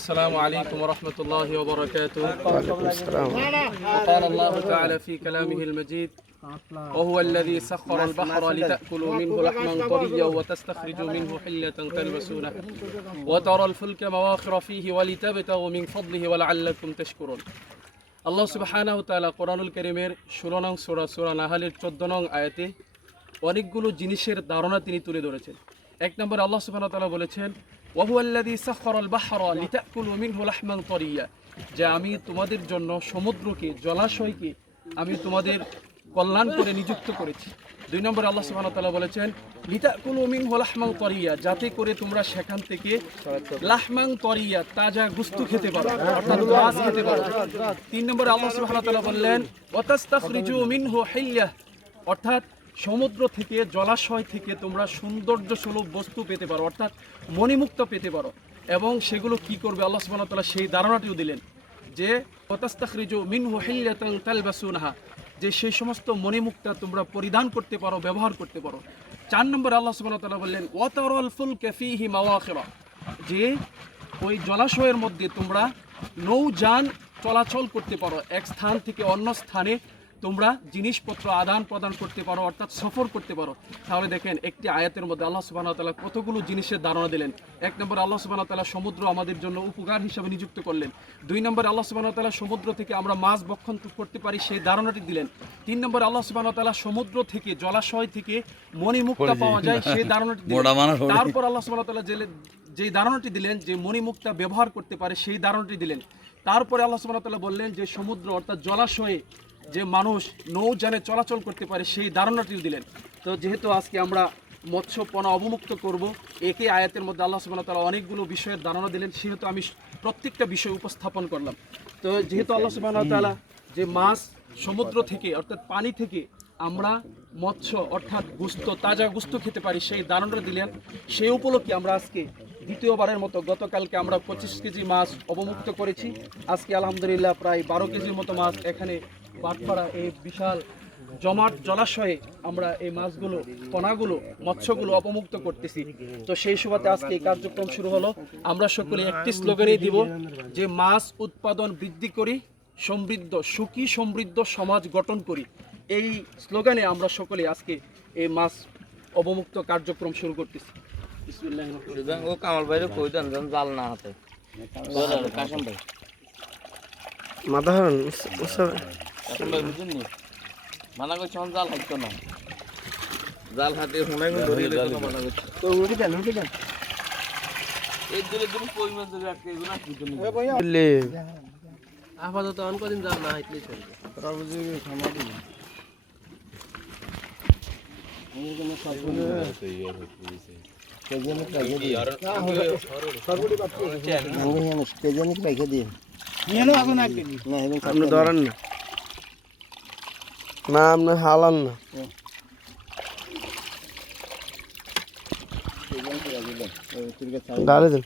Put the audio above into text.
السلام عليكم ورحمة الله وبركاته. وعليكم السلام. وقال الله تعالى في كلامه المجيد: وهو الذي سخر البحر لتأكلوا منه لحما طريا وتستخرجوا منه حلة تلبسونها وترى الفلك مواخر فيه ولتبتغوا من فضله ولعلكم تشكرون. আল্লাহ সুবহানাহু ওয়া তাআলা কোরআনুল কারীমের 16 নং সূরা নাহলের 14 নং আয়াতে অনেকগুলো জিনিসের ধারণা তিনি তুলে ধরেছেন। এক নম্বরে আল্লাহ সুবহানাহু ওয়া তাআলা বলেছেন, ওয়াহুয়াল্লাযী সাখখারাল বাহরা লিতাকুলু মিনহু লাহমান তারিয়্যা, যে আমি তোমাদের জন্য সমুদ্রকে, জলাশয়কে আমি তোমাদের কল্যাণ করে নিযুক্ত করেছি। দুই নম্বরে আল্লাহ সুবহানাহু ওয়া তাআলা বলেছেন, লিতাকুলু মিনহু লাহমান তারিয়্যা, যাতে করে তোমরা সেখান থেকে লাহমান তারিয়্যা, তাজা গোশত খেতে পারো, অর্থাৎ মাছ খেতে পারো। তিন নম্বরে আল্লাহ সুবহানাহু ওয়া তাআলা বললেন, ওয়াতাস্তাখরিজু মিনহু হিল্লাহ, অর্থাৎ সমুদ্র থেকে, জলাশয় থেকে তোমরা সৌন্দর্যসুলভ বস্তু পেতে পারো, অর্থাৎ মণিমুক্ত পেতে পারো। এবং সেগুলো কি করবে আল্লাহ সুবহানাহু ওয়া তাআলা সেই ধারণাটিও দিলেন, যে ওয়াতাস্তাখরিজু মিনহু হিল্লাতান তালবাসুনহা, যে সেই সমস্ত মণিমুক্তা তোমরা পরিধান করতে পারো, ব্যবহার করতে পারো। চার নম্বরে আল্লাহ সুবহানাহু ওয়া তাআলা বললেন, ওয়াতারাল ফুলকা ফীহি মাওয়াখিরা, যে ওই জলাশয়ের মধ্যে তোমরা নৌযান চলাচল করতে পারো, এক স্থান থেকে অন্য স্থানে তোমরা জিনিসপত্র আদান প্রদান করতে পারো, অর্থাৎ সফর করতে পারো। তাহলে দেখেন, একটি আয়াতের মধ্যে আল্লাহ সুবহানাহু ওয়া তাআলা কতগুলো জিনিসের ধারণা দিলেন। এক নম্বর, আল্লাহ সুবহানাহু ওয়া তাআলা সমুদ্র আমাদের জন্য উপকার হিসাবে নিযুক্ত করলেন। দুই নম্বর, আল্লাহ সুবহানাহু ওয়া তাআলা সমুদ্র থেকে আমরা মাছ ভক্ষণ করতে পারি সেই ধারণাটি দিলেন। তিন নম্বর, আল্লাহ সুবহানাহু ওয়া তাআলা সমুদ্র থেকে, জলাশয় থেকে মণিমুক্তা পাওয়া যায় সেই ধারণাটি দিলেন। তারপর আল্লাহ সুবহানাহু ওয়া তাআলা যে ধারণাটি দিলেন, যে মণিমুক্তা ব্যবহার করতে পারে সেই ধারণাটি দিলেন। তারপরে আল্লাহ সুবহানাহু ওয়া তাআলা বললেন যে সমুদ্র অর্থাৎ জলাশয়ে যে মানুষ নৌযানে চলাচল করতে পারে সেই ধারণাটিও দিলেন। তো যেহেতু আজকে আমরা মৎস্যপণা অবমুক্ত করব, একই আয়াতের মধ্যে আল্লাহ সুবহানাহু ওয়া তাআলা অনেকগুলো বিষয়ের ধারণা দিলেন, সেহেতু আমি প্রত্যেকটা বিষয় উপস্থাপন করলাম। তো যেহেতু আল্লাহ সুবহানাহু ওয়া তাআলা যে মাছ সমুদ্র থেকে অর্থাৎ পানি থেকে আমরা মৎস্য অর্থাৎ গোশত, তাজা গোশত খেতে পারি সেই ধারণা দিলেন, সেই উপলক্ষে আমরা আজকে দ্বিতীয়বারের মতো, গতকালকে আমরা 25 কেজি মাছ অবমুক্ত করেছি, আজকে আলহামদুলিল্লাহ প্রায় 12 কেজির মতো মাছ এখানে বাটপাড়া এই বিশাল জমাট জলাশয়ে আমরা এই মাছগুলো, পোনাগুলো, মৎস্যগুলো অপমুক্ত করতেছি। তো সেই সুবাদে আজকে এই কার্যক্রম শুরু হলো। আমরা সকলে একটি স্লোগানই দিব, যে মাছ উৎপাদন বৃদ্ধি করি, সমৃদ্ধ, সুখী সমৃদ্ধ সমাজ গঠন করি। এই স্লোগানে আমরা সকলে আজকে এই মাছ অবমুক্ত কার্যক্রম শুরু করতেছি। বিসমিল্লাহির ও কামাল ভাইরে কই দেন যেন জাল না হাতে কাশম ভাই, মাথা হারান কাশম ভাই বুঝুন নি, মানা করছে জাল হাইতো না, জাল হাতে হুনাই ধরিয়ে লেখো মানা করছে। তো উঠে দেন এই দূরে দূরে কই মাছ ধরে আটকে এগুলো না বুঝুন নি দিলে আপাতত অন কদিন জাল না হাইতলেই চলবে। আপনি ধরেন না, না আপনি হালান না। গাড়ি দেন।